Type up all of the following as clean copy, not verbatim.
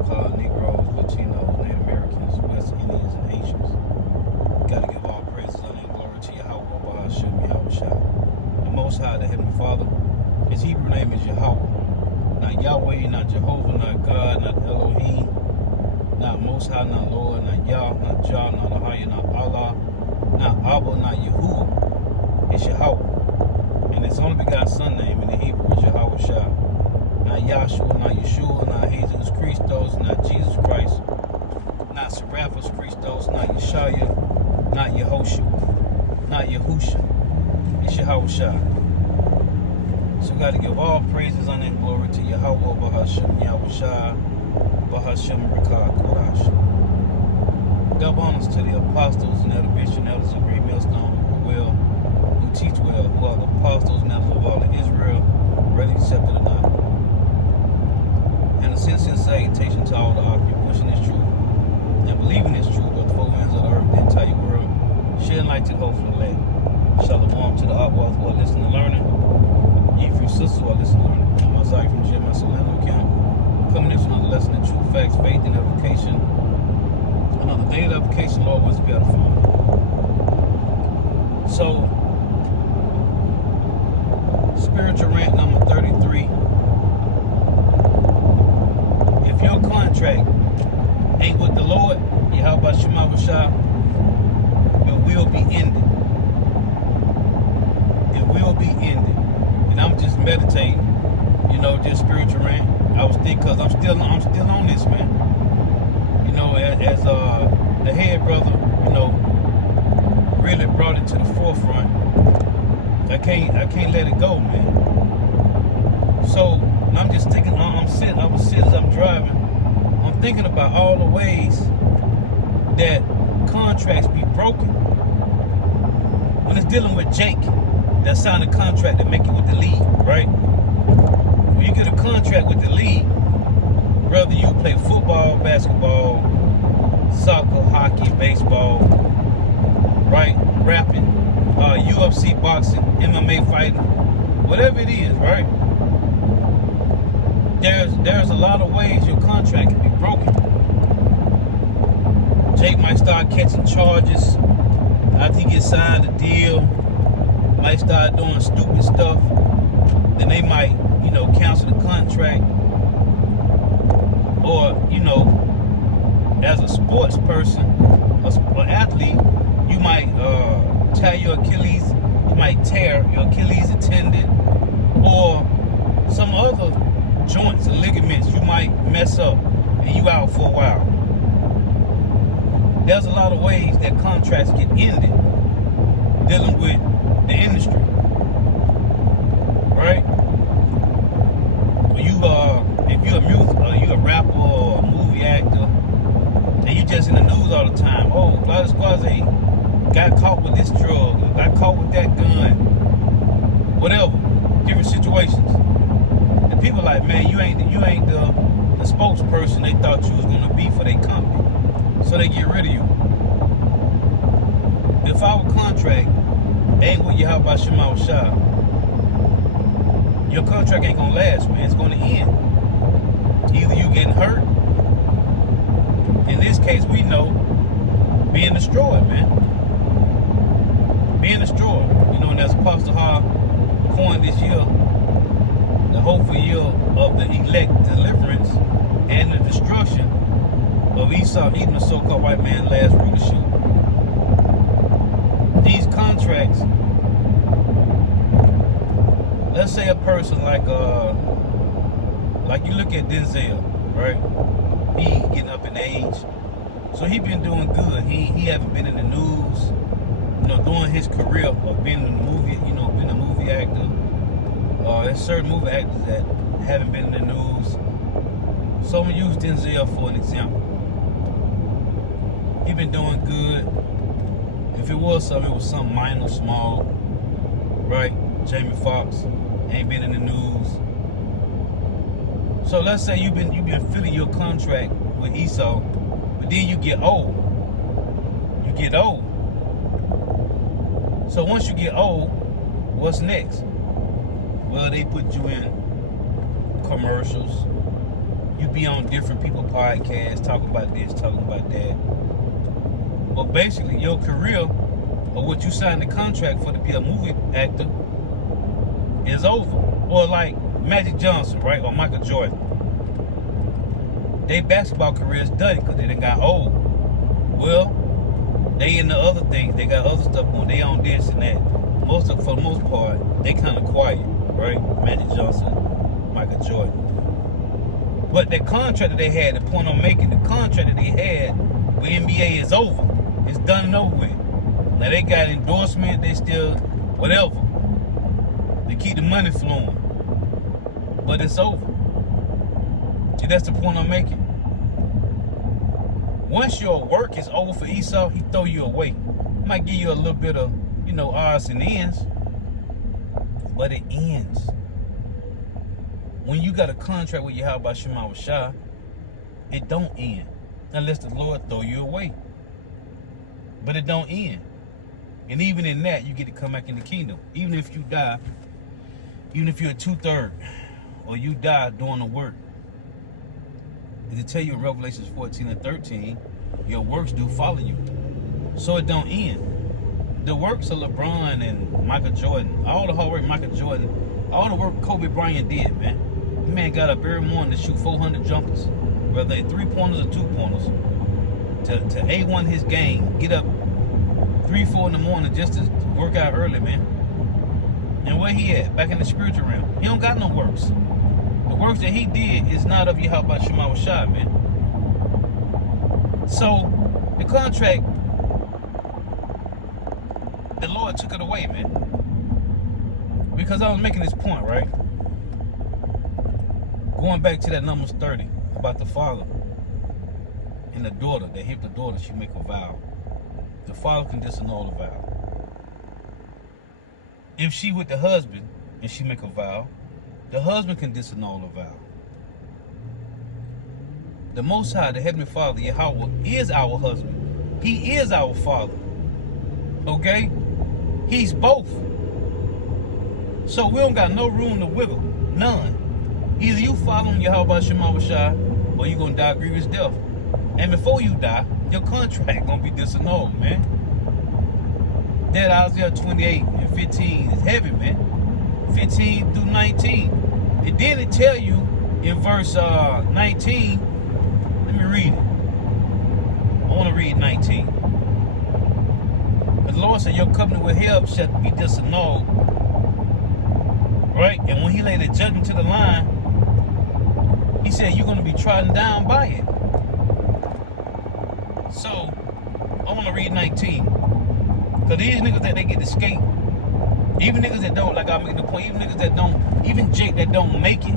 so-called Negroes, Latinos, Native Americans, West Indians, and Haitians. Got to give all praises and glory to Yahweh, Bahasham, Yahushua. The Most High, the Heavenly Father. His Hebrew name is Yahweh. Not Yahweh, not Jehovah, not God, not Elohim, not Most High, not Lord, not Yah, not Jah, not Ahaya, not Allah, not Abba, not Yahuwah. It's Yahweh. And his only begotten son name in the Hebrew is Yahushua. Not Yahshua, not Yeshua, not Jesus Christos, not Jesus Christ, not Seraphos Christos, not Yeshaya, not Yehoshua, not Yahusha. It's Yahushua. So we got to give all praises, honor, and glory to Yahweh, Bahasham, Yahushua, Bahasham, Rikah, Kodash. Double honors to the apostles and elder bishops and elders of Great Millstone who teach well, who are the apostles and elders of all of Israel, whether accepted or not. And a sincere salutation to all the occupants pushing this truth and believing this truth of the four winds of the earth, the entire world, shedding light to the hope for the land. Shalom to the Aquas who are listening and learning. Ye free sisters who are listening and learning. I'm Isaiah from Jeremiah Solano account. Coming in for another lesson in truth, facts, faith, and application. Another daily application, Lord, was better for me. So, spiritual rant number 33. If your contract ain't with the Lord, Yahweh Shema Shah, it will be ended. It will be ended. And I'm just meditating, just spiritual rant. I was thinking, cause I'm still on this, man. As the head brother, really brought it to the forefront. I can't let it go, man. So I'm just thinking. I was sitting as I'm driving. I'm thinking about all the ways that contracts be broken. When it's dealing with Jake, that signed a contract to make it with the league, right? When you get a contract with the league, whether you play football, basketball, soccer, hockey, baseball, right? Rapping, UFC, boxing, MMA fighting, whatever it is, right? There's a lot of ways your contract can be broken. Jake might start catching charges after he gets signed a deal. Might start doing stupid stuff. Then they might, cancel the contract. Or, as a sports person, or athlete, you might tear your Achilles. You might tear your Achilles tendon, or some other joints and ligaments you might mess up and you out for a while. There's a lot of ways that contracts get ended dealing with the industry, right? If you're you're a rapper or a movie actor, and you just in the news all the time. Oh, Blood Squads got caught with this drug, or got caught with that gun, whatever, different situations. And people like, man, you ain't the spokesperson they thought you was gonna be for their company, so they get rid of you. If our contract ain't with Yahweh Shema Shah, your contract ain't gonna last, man. It's gonna end. Either you getting hurt, in this case we know, being destroyed, man. Being destroyed. And as Apostle Ha coined this year, the hopeful year of the elect deliverance and the destruction of Esau, even the so-called white man last rulership. These contracts, let's say a person like you look at Denzel, right? He getting up in age, so he been doing good. He haven't been in the news, during his career of being in the movie, being a movie actor. There's certain movie actors that haven't been in the news. So I'm gonna use Denzel for an example. He been doing good. If it was something minor, small, right? Jamie Foxx ain't been in the news. So let's say you've been filling your contract with Esau, but then you get old. So once you get old, what's next? Well, they put you in commercials. You be on different people podcasts, talking about this, talking about that. But basically, your career, or what you signed the contract for to be a movie actor, is over. Or like Magic Johnson, right? Or Michael Jordan. Their basketball career is done because they done got old. Well, they into other things. They got other stuff going. They on this and that. For the most part, they kind of quiet, right? Magic Johnson, Michael Jordan. But the contract that they had, the point I'm making, the contract that they had with NBA is over. It's done and over with. Now they got endorsement. They still whatever. They keep the money flowing. But it's over. See, that's the point I'm making. Once your work is over for Esau, he throw you away. Might give you a little bit of, odds and ends, but it ends. When you got a contract with Yahweh Shema Shah, it don't end unless the Lord throw you away. But it don't end. And even in that, you get to come back in the kingdom. Even if you die, even if you're a 2/3, or you die doing the work. They tell you in Revelations 14 and 13, your works do follow you. So it don't end. The works of LeBron and Michael Jordan, all the hard work Michael Jordan, all the work Kobe Bryant did, man. The man got up every morning to shoot 400 jumpers, whether they 3-pointers or 2-pointers, to A1 his game, get up 3-4 in the morning just to work out early, man. And where he at? Back in the spiritual realm. He don't got no works. The works that he did is not of Yahweh Shema Shah, man. So, the contract, the Lord took it away, man. Because I was making this point, right? Going back to that Numbers 30 about the father and the daughter. That if the daughter, she make a vow. The father can disannul the vow. If she with the husband and she make a vow, the husband can disannul the vow. The Most High, the Heavenly Father, Yahweh, is our husband. He is our father. Okay? He's both. So we don't got no room to wiggle. None. Either you following Yahweh Shema Shah, or you gonna die a grievous death. And before you die, your contract gonna be disannulled, man. That Isaiah 28 and 15 is heavy, man. 15 through 19. And then it tell you in verse 19, let me read it. I want to read 19. The Lord said, your covenant with him shall be disannulled. Right? And when he laid a judgment to the line, he said, you're going to be trodden down by it. So, I want to read 19. Because these niggas that they get escaped, even niggas that don't, like I make the point, even niggas that don't, even Jake that don't make it,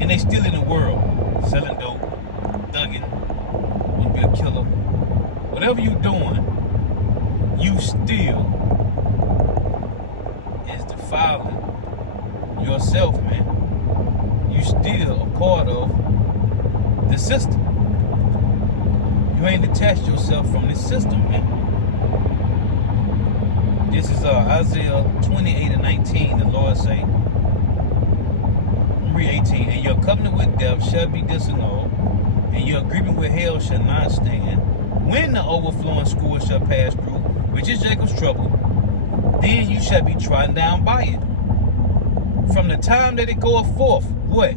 and they still in the world, selling dope, thugging, want to be a killer. Whatever you doing, you still is defiling yourself, man. You still a part of the system. You ain't detached yourself from this system, man. This is Isaiah 28 and 19. The Lord say, read 18. And your covenant with death shall be disannulled, and your agreement with hell shall not stand. When the overflowing scourge shall pass through, which is Jacob's trouble, then you shall be trodden down by it. From the time that it goeth forth, what?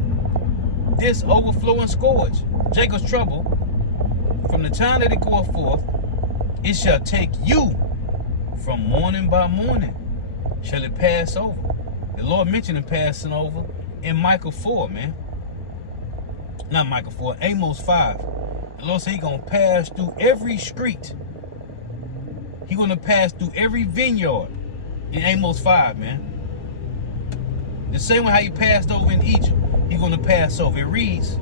This overflowing scourge, Jacob's trouble, from the time that it goeth forth, it shall take you. From morning by morning shall it pass over. The Lord mentioned it passing over in Micah 4, man. Not Micah 4, Amos 5. The Lord said he's going to pass through every street. He's going to pass through every vineyard in Amos 5, man. The same way how he passed over in Egypt, he's going to pass over. It reads,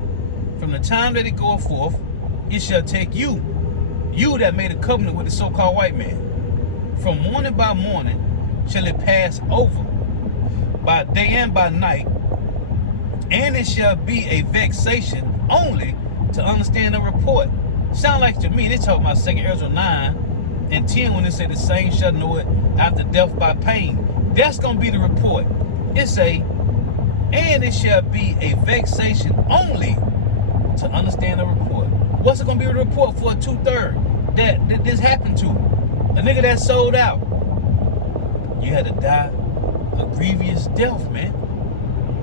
from the time that it goeth forth, it shall take you. You that made a covenant with the so-called white man. From morning by morning shall it pass over, by day and by night, and it shall be a vexation only to understand the report. Sound like to me, they talking about 2 Ezra 9 and 10 when they say the same shall know it after death by pain. That's going to be the report. It say, and it shall be a vexation only to understand the report. What's it gonna be a report for a 2/3 that this happened to? A nigga that sold out. You had to die a grievous death, man.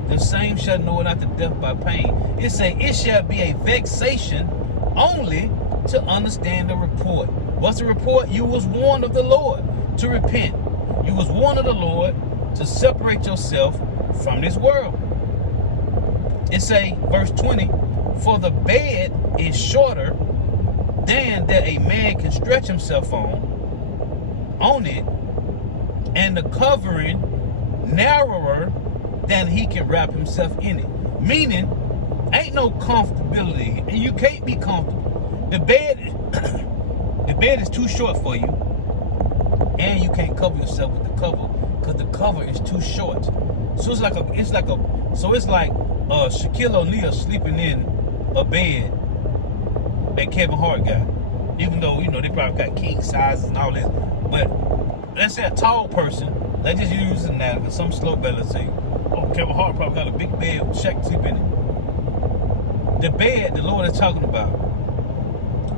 The same shall know it not the death by pain. It say it shall be a vexation only to understand the report. What's the report? You was warned of the Lord to repent. You was warned of the Lord to separate yourself from this world. It say, verse 20, for the bed is shorter than that a man can stretch himself on it, and the covering narrower than he can wrap himself in it. Meaning, ain't no comfortability, and you can't be comfortable. The bed is too short for you, and you can't cover yourself with the cover because the cover is too short. So it's like Shaquille O'Neal sleeping in a bed that Kevin Hart got. Even though, they probably got king sizes and all this. But let's say a tall person, let's just use an analogy. Some slow belly say, oh, Kevin Hart probably got a big bed with Shaq sleep in it. The bed the Lord is talking about,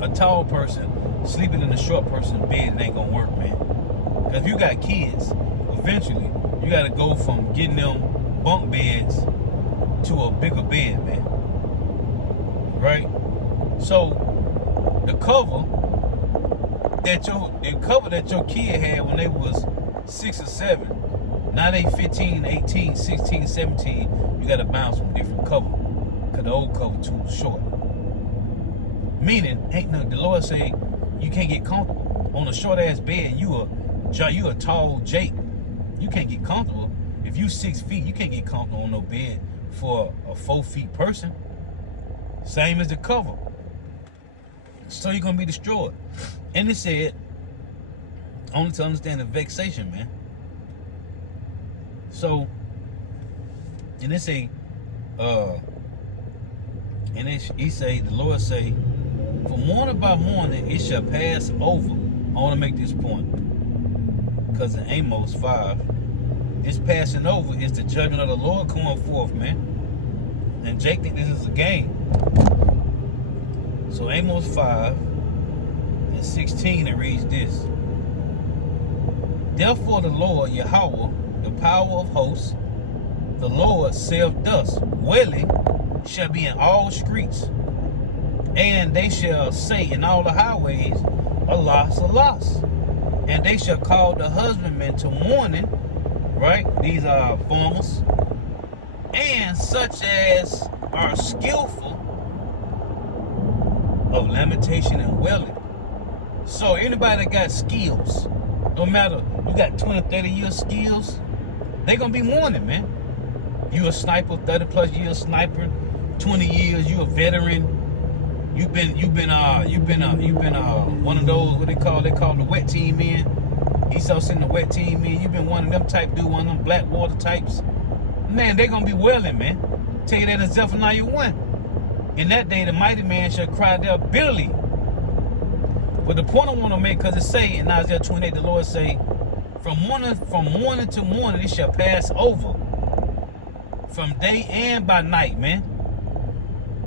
a tall person sleeping in a short person's bed, it ain't gonna work, man. Because if you got kids, eventually you gotta go from getting them bunk beds to a bigger bed, man. Right? So the cover that your kid had when they was 6 or 7, now they 15, 18, 16, 17, you gotta bounce from different cover. Cause the old cover too short. Meaning, the Lord say you can't get comfortable on a short ass bed. You a tall Jake. You can't get comfortable. If you 6 feet, you can't get comfortable on no bed for a 4 feet person. Same as the cover. So you're gonna be destroyed. And it said, only to understand the vexation, man. So, and it say, he say, the Lord say, for morning by morning it shall pass over. I want to make this point, because in Amos 5, this passing over is the judgment of the Lord coming forth, man. And Jake think this is a game. So Amos 5 and 16, it reads this. Therefore the Lord, Yahweh, the power of hosts, the Lord saith thus, wailing shall be in all streets, and they shall say in all the highways, alas, alas. And they shall call the husbandmen to mourning, right? These are farmers, and such as are skillful of lamentation and wailing. So anybody that got skills, no matter you got 20, 30 years skills, they gonna be mourning, man. You a sniper, 30 plus years sniper, 20 years, you a veteran. You've been one of those, what they call the wet team men. Esau sent the wet team men. You've been one of them type dude, one of them black water types. Man, they gonna be wailing, man. Tell you that in Zephaniah 1. In that day, the mighty man shall cry there bitterly. But the point I want to make, because it say in Isaiah 28, the Lord say, from morning to morning it shall pass over, from day and by night, man.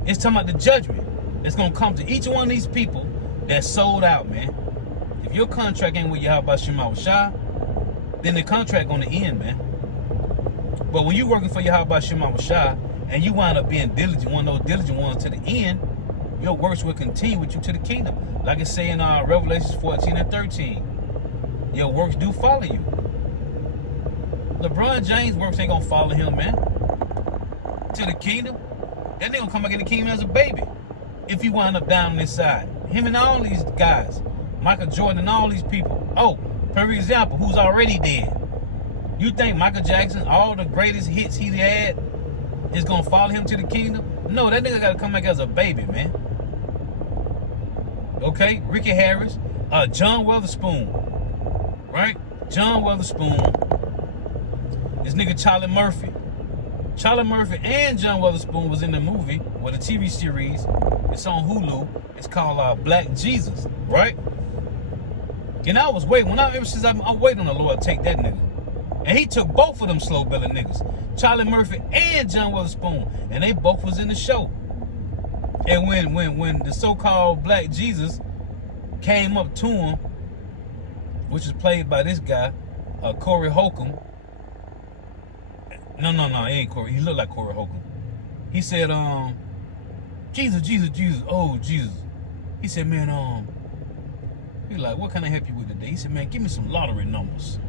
It's talking about the judgment that's going to come to each one of these people that sold out, man. If your contract ain't with Yahweh Shema Shah, then the contract going to end, man. But when you working for Yahweh Shema Shah and you wind up being diligent, one of those diligent ones to the end, your works will continue with you to the kingdom. Like it say in Revelations 14 and 13. Your works do follow you. LeBron James' works ain't going to follow him, man. To the kingdom. That nigga gonna come back in the kingdom as a baby if he wind up down on this side. Him and all these guys, Michael Jordan and all these people. Oh, perfect example, who's already dead. You think Michael Jackson, all the greatest hits he had, is gonna follow him to the kingdom? No, that nigga gotta come back as a baby, man. Okay, Ricky Harris, John Witherspoon, right? John Witherspoon, this nigga Charlie Murphy. Charlie Murphy and John Witherspoon was in the movie, or the TV series. It's on Hulu. It's called Black Jesus, right? And I was waiting. Ever since I'm waiting on the Lord to take that nigga. And he took both of them slow-belly niggas, Charlie Murphy and John Witherspoon. And they both was in the show. And when the so-called black Jesus came up to him, which is played by this guy, Corey Holcomb. No, he ain't Corey. He looked like Corey Holcomb. He said, Jesus, oh Jesus. He said, man, he like, what can I help you with today? He said, man, give me some lottery numbers.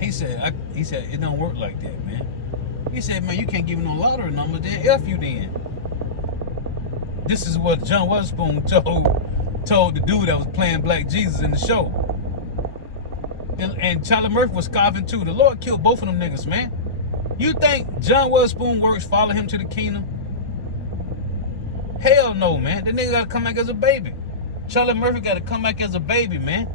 He said, it don't work like that, man. He said, man, you can't give me no lottery numbers, then F you then. This is what John Witherspoon told the dude that was playing Black Jesus in the show. And Charlie Murphy was scoffing too. The Lord killed both of them niggas, man. You think John Witherspoon works follow him to the kingdom? Hell no, man. That nigga gotta come back as a baby. Charlie Murphy gotta come back as a baby, man.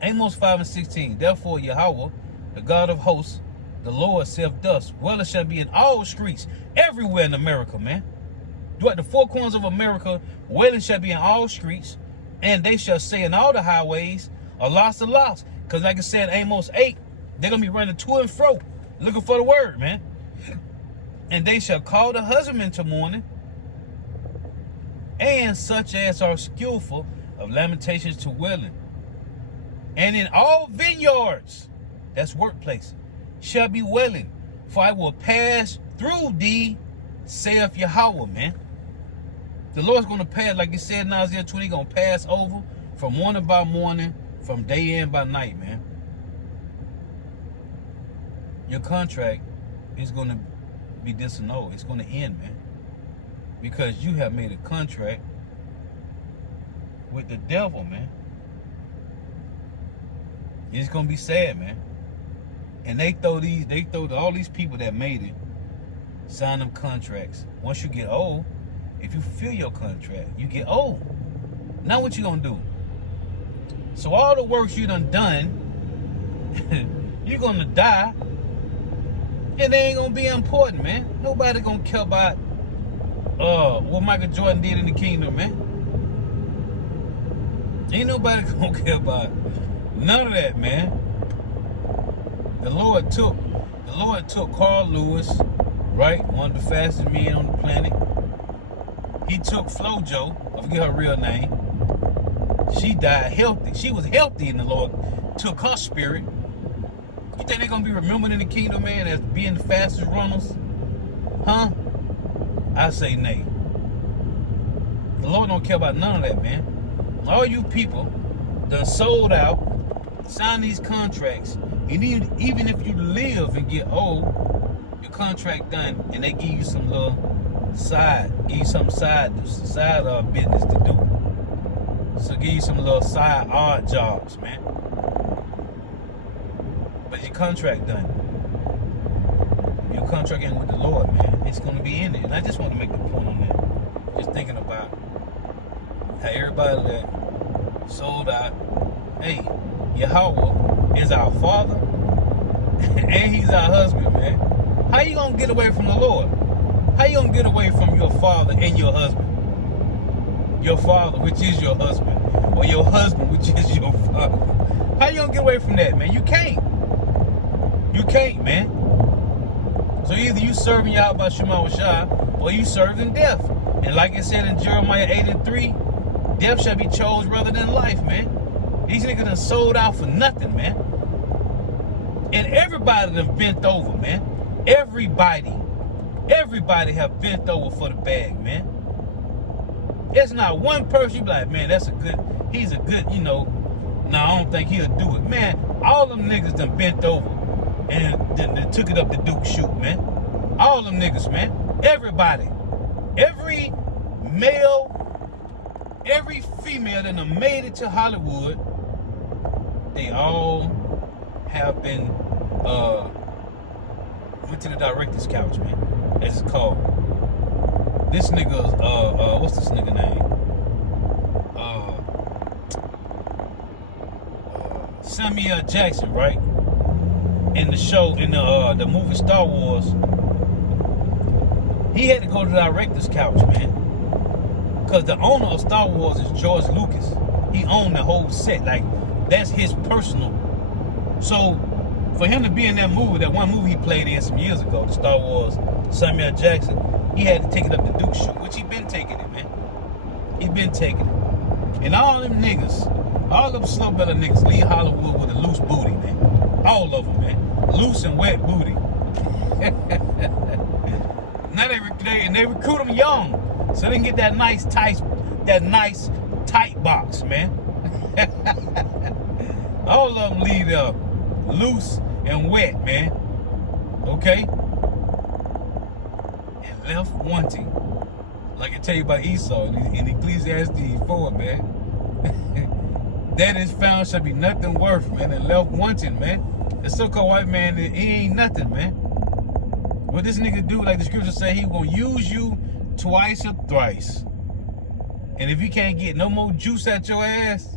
Amos 5:16. Therefore, Yahweh, the God of hosts, the Lord saith thus, well, it shall be in all streets, everywhere in America, man. Throughout the four corners of America, wailing shall be in all streets, and they shall say in all the highways, alas, alas. Because like I said, Amos 8, they're going to be running to and fro, looking for the word, man. And they shall call the husbandman to mourning, and such as are skillful of lamentations to wailing. And in all vineyards, that's workplace, shall be wailing, for I will pass through thee, saith Yahweh, man. The Lord's going to pass, like he said in Isaiah 20, going to pass over from morning by morning, from day in by night, man. Your contract is going to be disannulled. It's going to end, man. Because you have made a contract with the devil, man. It's going to be sad, man. And they throw all these people that made it, sign them contracts. Once you get old, if you fulfill your contract, you get old. Now what you gonna do? So all the works you done, you're gonna die, and they ain't gonna be important, man. Nobody gonna care about what Michael Jordan did in the kingdom, man. Ain't nobody gonna care about none of that, man. The Lord took Carl Lewis, right? One of the fastest men on the planet. He took FloJo, I forget her real name. She died healthy. She was healthy, and the Lord took her spirit. You think they're gonna be remembered in the kingdom, man, as being the fastest runners? Huh? I say nay. The Lord don't care about none of that, man. All you people done sold out, signed these contracts, and even if you live and get old, your contract done, and they give you some little side business to do. So give you some little side odd jobs, man. But your contract done. Your contract in with the Lord, man. It's gonna be in it. And I just want to make the point on that. Just thinking about how everybody that sold out, hey, Yahweh is our father and he's our husband, man. How you gonna get away from the Lord? How you gonna get away from your father and your husband? Your father, which is your husband, or your husband, which is your father. How you gonna get away from that, man? You can't. You can't, man. So either you serving Yahweh by Shema Shah, or you serving death. And like it said in Jeremiah 8:3, death shall be chose rather than life, man. These niggas done sold out for nothing, man. And everybody done bent over, man. Everybody have bent over for the bag, man. There's not one person you be like, man, he's a good, I don't think he'll do it. Man, all them niggas done bent over and then took it up the Duke shoot, man. All them niggas, man. Everybody. Every male, every female that done made it to Hollywood, they all have been, went to the director's couch, man. As it's called. This nigga's, what's this nigga name? Samuel Jackson, right? In the show, in the movie Star Wars, he had to go to the director's couch, man. Because the owner of Star Wars is George Lucas. He owned the whole set. Like, that's his personal. So, For him to be in that movie, that one movie he played in some years ago, the Star Wars Samuel Jackson, he had to take it up to Duke shoot, which he been taking it, man. He been taking it. And all them niggas, all them slumbetter niggas leave Hollywood with a loose booty, man. All of them, man. Loose and wet booty. Now they recruit them young, so they can get that nice tight box, man. All of them leave loose and wet, man. Okay? And left wanting. Like I tell you about Esau in Ecclesiastes 4, man. That is found shall be nothing worth, man, and left wanting, man. The so-called white man, he ain't nothing, man. What this nigga do, like the scripture say, he gonna use you twice or thrice. And if you can't get no more juice out your ass,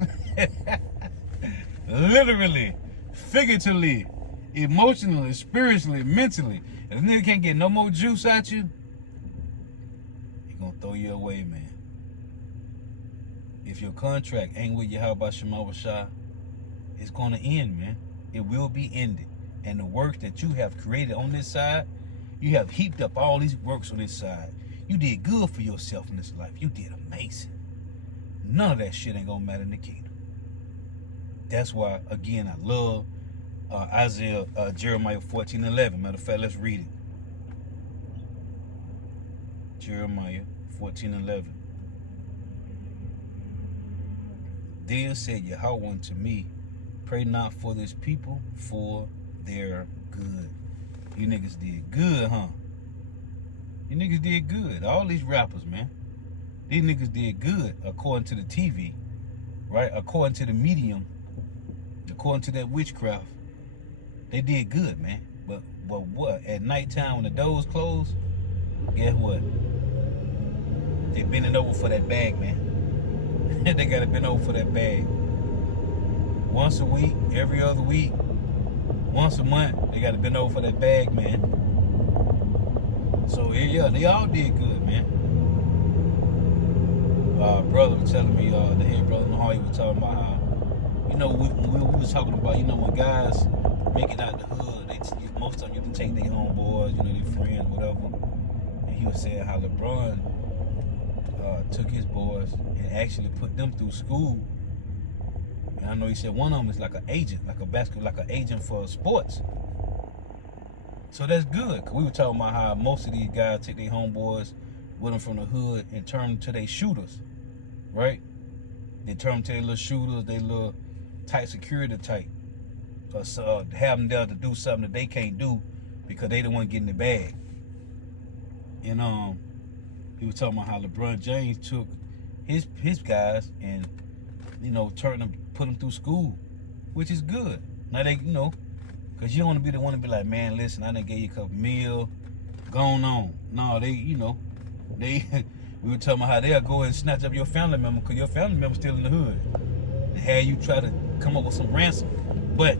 literally, figuratively, emotionally, spiritually, mentally, if this nigga can't get no more juice out you, he gonna throw you away, man. If your contract ain't with Yahweh Shema Shah, it's gonna end, man. It will be ended. And the work that you have created on this side, you have heaped up all these works on this side. You did good for yourself in this life. You did amazing. None of that shit ain't gonna matter in the kingdom. That's why, again, I love Jeremiah 14:11. Matter of fact, let's read it. Jeremiah 14:11. Then said Yahweh unto me, pray not for this people, for their good. You niggas did good, huh? You niggas did good. All these rappers, man. These niggas did good according to the TV, right? According to the medium, according to that witchcraft. They did good, man. But what? At nighttime when the doors close, guess what? They bending over for that bag, man. They gotta bend over for that bag. Once a week, every other week, once a month, they gotta bend over for that bag, man. So yeah, they all did good, man. Brother was telling me, the head brother Mahal, he was talking about how, you know, we was talking about, you know, when guys make it out the hood, most of them you can take their homeboys, you know, their friends, whatever. And he was saying how LeBron took his boys and actually put them through school. And I know he said one of them is like an agent, like an agent for sports. So that's good. Cause we were talking about how most of these guys take their homeboys with them from the hood and turn them to their shooters, right? They turn them to their little shooters, they little tight security type. Have them there to do something that they can't do because they don't want to get in the bag. And he was talking about how LeBron James took his guys and, you know, turned them, put them through school, which is good. Now they, you know, because you don't want to be the one to be like, man, listen, I done gave you a couple meal, going on. No, they, you know, we were talking about how they'll go and snatch up your family member because your family member's still in the hood. And have you try to come up with some ransom. But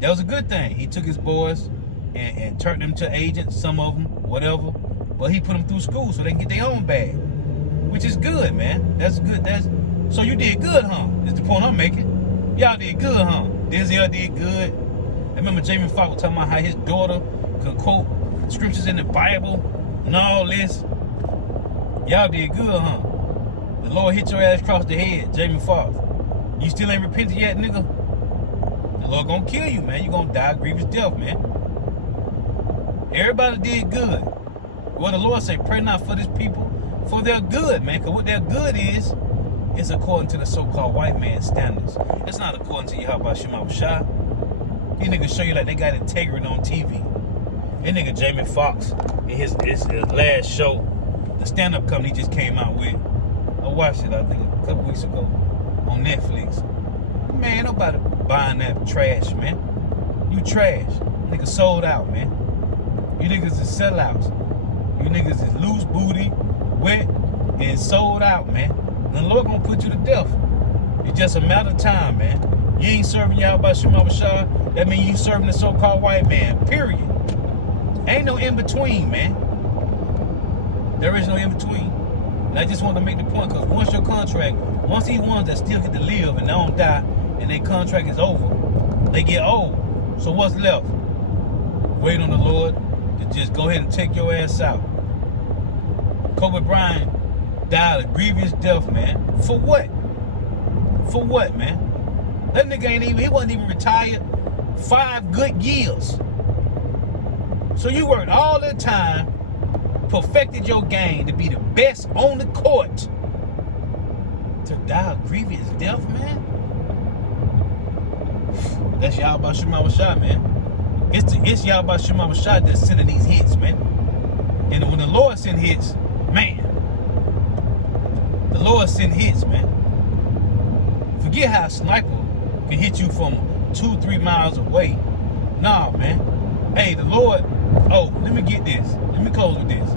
that was a good thing. He took his boys and turned them to agents, some of them, whatever. But he put them through school so they can get their own bag, which is good, man. That's good. So you did good, huh? That's the point I'm making. Y'all did good, huh? Denzel did good. I remember Jamie Foxx was talking about how his daughter could quote scriptures in the Bible and all this. Y'all did good, huh? The Lord hit your ass across the head, Jamie Foxx. You still ain't repented yet, nigga? The Lord gonna kill you, man. You gonna die a grievous death, man. Everybody did good. Well, the Lord say, pray not for this people, for their good, man. Because what their good is according to the so-called white man's standards. It's not according to Yahweh Shema Shah. These niggas show you like they got integrity on TV. That nigga Jamie Foxx, in his last show, the stand-up company just came out with, I watched it, I think, a couple weeks ago on Netflix. Man, nobody buying that trash, man. You trash. Niggas sold out, man. You niggas is sellouts. You niggas is loose booty, wet, and sold out, man. The Lord gonna put you to death. It's just a matter of time, man. You ain't serving Yahweh Shema Shah, that means you serving the so-called white man, period. Ain't no in-between, man. There is no in-between. And I just want to make the point, because once your contract, once these ones that still get to live and they don't die, and their contract is over, they get old. So what's left? Wait on the Lord to just go ahead and take your ass out. Kobe Bryant died a grievous death, man. For what? For what, man? That nigga he wasn't even retired 5 good years. So you worked all the time, perfected your game to be the best on the court. To die a grievous death, man? That's Yahweh Shema Shah, man. It's Yahweh Shema Shah that's sending these hits, man. And when the Lord send hits, man. The Lord send hits, man. Forget how a sniper can hit you from 2-3 miles away. Nah, man. Hey, the Lord, oh, let me get this. Let me close with this.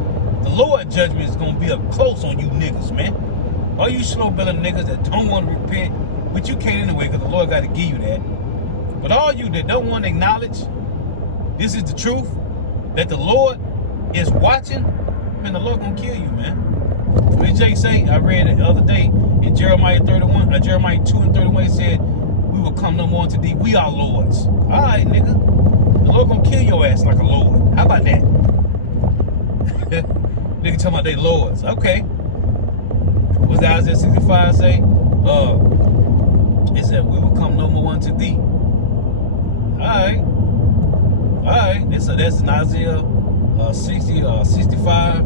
The Lord judgment is going to be up close on you niggas, man. All you slow-belly niggas that don't want to repent, which you can't anyway because the Lord got to give you that. But all you that don't want to acknowledge this is the truth, that the Lord is watching, man, the Lord going to kill you, man. What did Jay say? I read it the other day in Jeremiah 2:31, it said, we will come no more unto thee. We are lords. All right, nigga. The Lord gonna kill your ass like a lord. How about that? Nigga talking about they lords. Okay. What's that Isaiah 65 say? It said, we will come no more unto thee. Alright. Alright. That's in Isaiah 65.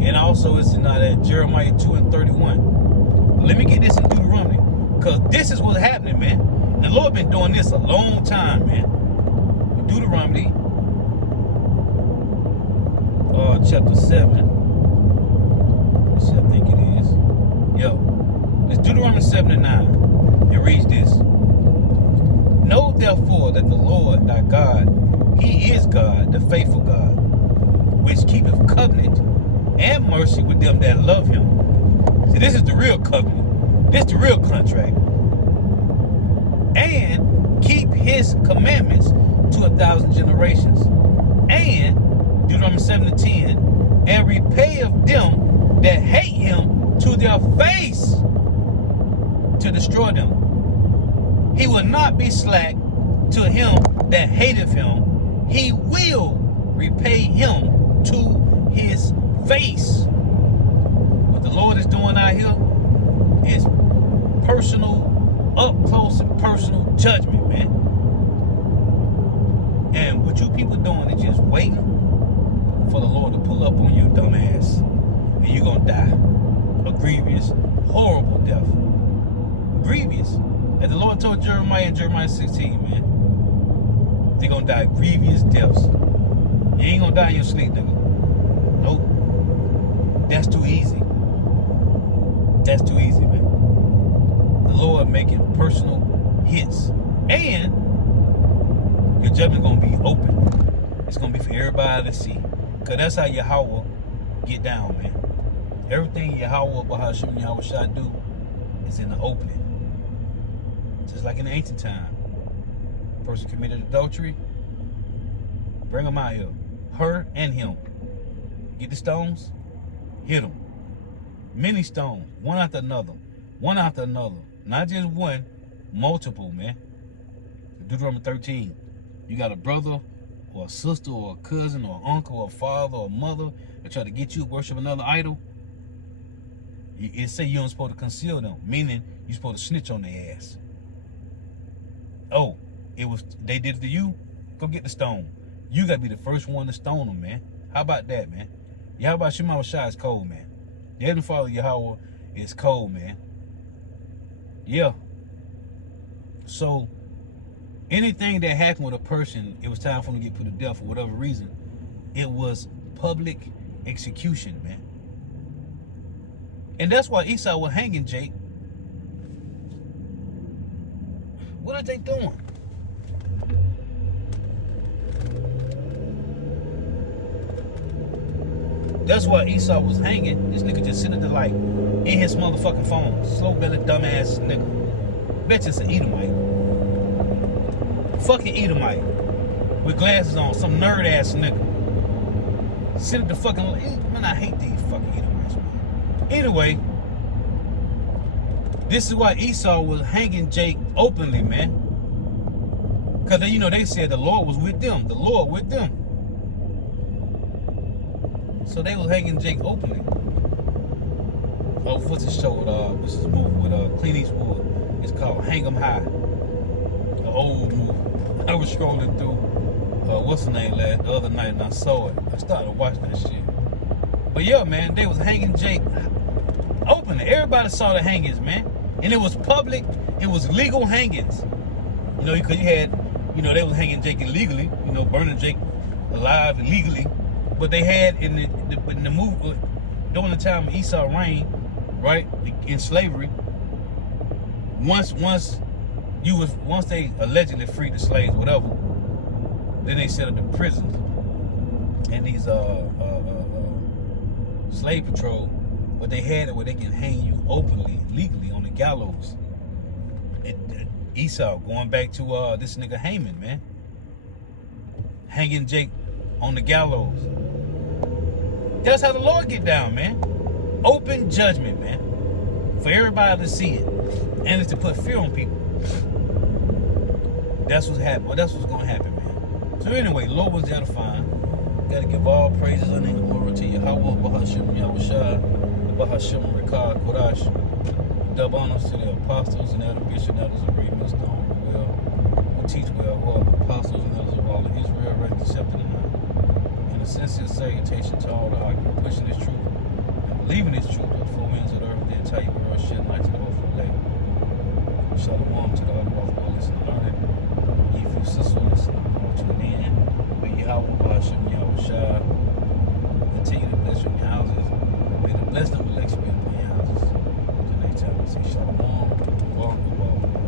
And also it's in Jeremiah 2:31. Let me get this in Deuteronomy. Because this is what's happening, man. The Lord been doing this a long time, man. Deuteronomy chapter 7. Let's see, I think it is. Yo, it's Deuteronomy 7:9. It reads this. Know therefore that the Lord thy God, he is God, the faithful God, which keepeth covenant and mercy with them that love him. See, this is the real covenant. This is the real contract. And keep his commandments to 1,000 generations. And Deuteronomy 7:10, and repay of them that hate him to their face to destroy them. He will not be slack to him that hateth him. He will repay him to his face. What the Lord is doing out here is personal, up close and personal judgment, man. And what you people doing is just waiting for the Lord to pull up on you, dumbass. And you're going to die a grievous, horrible death. Grievous. As the Lord told Jeremiah in Jeremiah 16, man. They're going to die grievous deaths. You ain't going to die in your sleep, nigga. Nope. That's too easy. That's too easy, man. The Lord making personal hits. And your judgment going to be open. It's going to be for everybody to see. Because that's how Yahweh get down, man. Everything Yahweh, Bahashim, Yahweh Shah do is in the opening. Just like in the ancient time. Person committed adultery. Bring them out here. Her and him. Get the stones. Hit them. Many stones. One after another. One after another. Not just one. Multiple, man. Deuteronomy 13. You got a brother or a sister or a cousin or uncle or a father or a mother that try to get you to worship another idol. It say you don't supposed to conceal them. Meaning you supposed to snitch on their ass. Oh, they did it to you? Go get the stone. You got to be the first one to stone them, man. How about that, man? Yahweh Shema Shah is cold, man. The Heavenly Father Yahweh is cold, man. Yeah. So, anything that happened with a person, it was time for them to get put to death for whatever reason. It was public execution, man. And that's why Esau was hanging, Jake. What are they doing? That's why Esau was hanging. This nigga just sitting there like in his motherfucking phone. Slow belly dumbass nigga. Bet you it's an Edomite. Fucking Edomite. With glasses on. Some nerd ass nigga. Sit at the fucking... Man, I hate these fucking Edomites, man. Anyway. This is why Esau was hanging Jake openly, man. Because they said the Lord was with them. The Lord with them. So they was hanging Jake openly. Oh, what's the show? What's this movie with Clint Eastwood? It's called Hang 'Em High. The old movie. I was scrolling through, what's the name, the other night, and I saw it. I started watching that shit. But yeah, man, they was hanging Jake openly. Everybody saw the hangings, man. And it was public. It was legal hangings. Because you had, they was hanging Jake illegally. Burning Jake alive illegally. But they had in the movie during the time of Esau reign, right, in slavery. Once they allegedly freed the slaves, whatever, then they set up the prisons and these slave patrol. But they had it where they can hang you openly, legally on the gallows. Esau going back to this nigga Haman, man, hanging Jake on the gallows. That's how the Lord get down, man. Open judgment, man, for everybody to see it, and it's to put fear on people. That's what's happening. That's what's gonna happen, man. So anyway, Lord was edifying. Gotta give all praises and glory to Yahweh, Bahashim, Yahushua, Bahashim, Rikah, Kodash. Dub honors to the apostles and elder bishops and elders of Reed Millstone, who teach well, who are the apostles and elders of all of Israel, ready to accept it. And a sincere salutation to all that are pushing this truth and believing this truth to the four winds of the earth, the entire world, shed light to the whole day. Shalom to the other of all listening and learning. Ye few sisters listening, all tune in. May Yahweh, Bahashim, Yahushua continue to bless your houses. May the blessing of election be upon your houses. Till next time, we say Shalom. Welcome.